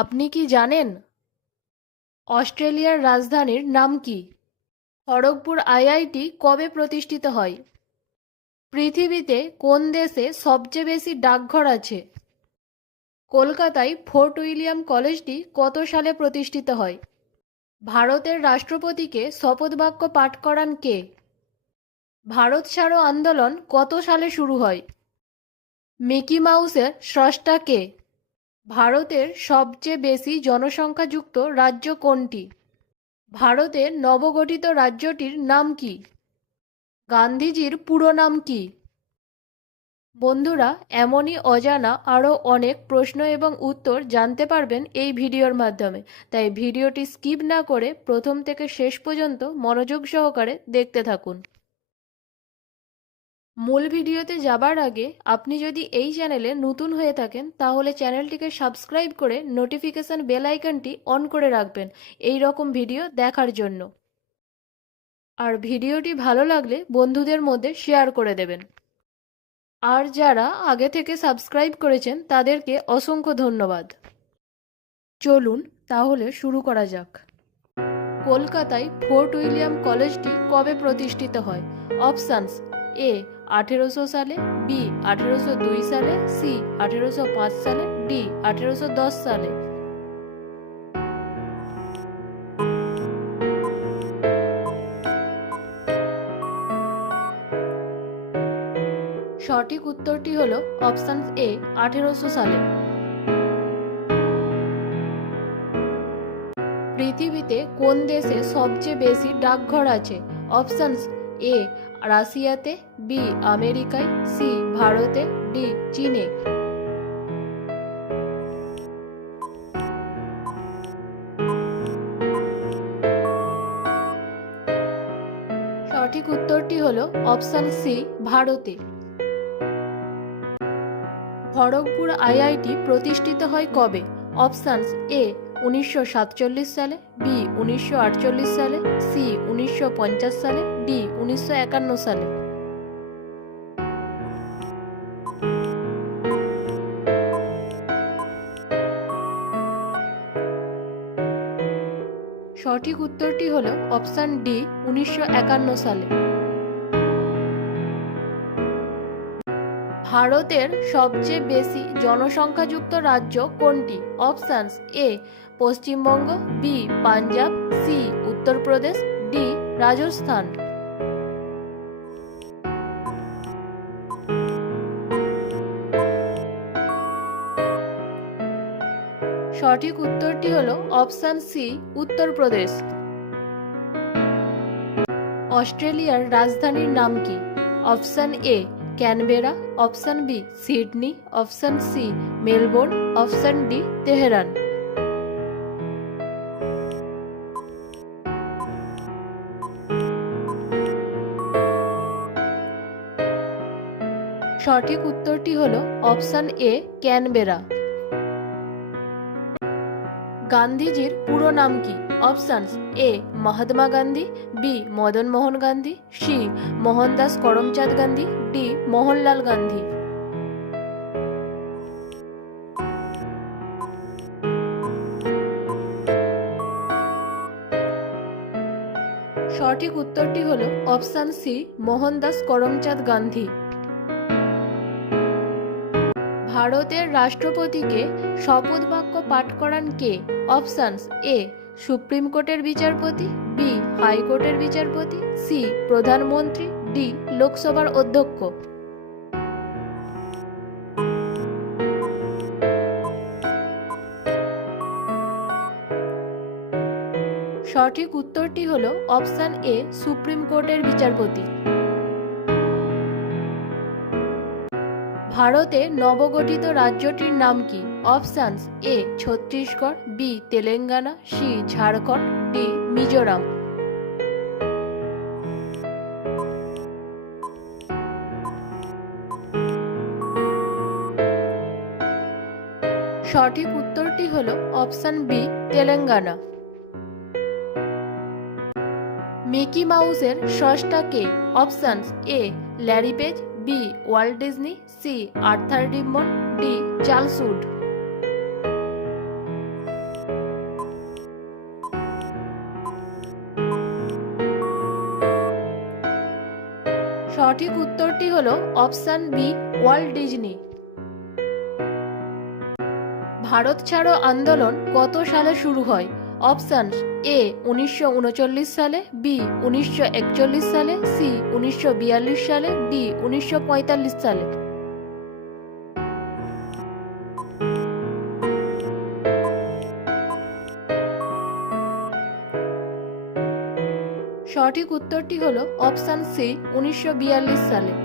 আপনি কি জানেন অস্ট্রেলিয়ার রাজধানীর নাম কি? খড়গপুর আইআইটি কবে প্রতিষ্ঠিত হয়? পৃথিবীতে কোন দেশে সবচেয়ে বেশি ডাকঘর আছে? কলকাতায় ফোর্ট উইলিয়াম কলেজটি কত সালে প্রতিষ্ঠিত হয়? ভারতের রাষ্ট্রপতিকে শপথ বাক্য পাঠ করান কে? ভারত ছাড়ো আন্দোলন কত সালে শুরু হয়? মিকি মাউসের স্রষ্টা কে? ভারতের সবচেয়ে বেশি জনসংখ্যাযুক্ত রাজ্য কোনটি? ভারতের নবগঠিত রাজ্যটির নাম কি? গান্ধীজির পুরো নাম কি? বন্ধুরা, এমনই অজানা আরও অনেক প্রশ্ন এবং উত্তর জানতে পারবেন এই ভিডিওর মাধ্যমে। তাই ভিডিওটি স্কিপ না করে প্রথম থেকে শেষ পর্যন্ত মনোযোগ সহকারে দেখতে থাকুন। মূল ভিডিওতে যাবার আগে আপনি যদি এই চ্যানেলে নতুন হয়ে থাকেন তাহলে চ্যানেলটিকে সাবস্ক্রাইব করে নোটিফিকেশন বেল আইকনটি অন করে রাখবেন এই রকম ভিডিও দেখার জন্য। আর ভিডিওটি ভালো লাগলে বন্ধুদের মধ্যে শেয়ার করে দেবেন। আর যারা আগে থেকে সাবস্ক্রাইব করেছেন তাদেরকে অসংখ্য ধন্যবাদ। চলুন তাহলে শুরু করা যাক। কলকাতায় ফোর্ট উইলিয়াম কলেজটি কবে প্রতিষ্ঠিত হয়? অপশানস: এ 1800 সালে, বি 1802 সালে, সি 1805 সালে, ডি 1810 সালে। সঠিক উত্তরটি হলো অপশান এ 1800 সালে। পৃথিবীতে কোন দেশে সবচেয়ে বেশি ডাকঘর আছে? অপশানস: এ রাশিয়াতে, বি আমেরিকায়, সি ভারতে, ডি চীনে। সঠিক উত্তরটি হলো অপশান সি ভারতে। খড়গপুর আইআইটি প্রতিষ্ঠিত হয় কবে? অপশানস: এ 1947 সালে, বি 1948 সালে, সি 1950 সালে, ডি 1951 সালে। সঠিক উত্তরটি হলো অপশান ডি 1951 সালে। ভারতের সবচেয়ে বেশি জনসংখ্যাযুক্ত রাজ্য কোনটি? Options: A Paschimbanga, B Punjab, C Uttar Pradesh, D Rajasthan. সঠিক উত্তরটি হলো অপশান সি উত্তরপ্রদেশ। অস্ট্রেলিয়ার রাজধানীর নাম কি? Option A Canberra, option B Sydney, option C Melbourne, option D Tehran. সঠিক উত্তরটি হলো অপশান এ ক্যানবেরা। গান্ধীজির পুরো নাম কি? অপশানস: এ Mahatma Gandhi, B Madan Mohan Gandhi, C Mohandas Karamchand Gandhi, D Mohanlal Gandhi. সঠিক উত্তরটি হলো অপশান সি মোহনদাস করমচাঁদ গান্ধী। ভারতের রাষ্ট্রপতিকে শপথ বাক্য পাঠ করান কে? অপশানস: এ সুপ্রিম কোর্টের বিচারপতি, বি হাইকোর্টের বিচারপতি, সি প্রধানমন্ত্রী, ডি লোকসভার অধ্যক্ষ। সঠিক উত্তরটি হলো অপশান এ সুপ্রিম কোর্টের বিচারপতি। ভারতে নবগঠিত রাজ্যটির নাম কি? Options: A Chhattisgarh, B Telangana, C Jharkhand, D Mizoram. সঠিক উত্তরটি হলো অপশান বি তেলেঙ্গানা। মিকি মাউসের স্রষ্টা কে? Options: A Larry Page, B Walt Disney, C Arthur ডিম্বন, ডি চার্লস উড। সঠিক উত্তরটি হলো option B, Walt Disney. Bharat ছাড়ো আন্দোলন কত সালে শুরু হয়? অপশন এ 1939 সালে, বি 1941 সালে, সি 1942 সালে, ডি 1945 সালে। সঠিক উত্তরটি হলো অপশন সি, 1942 সালে।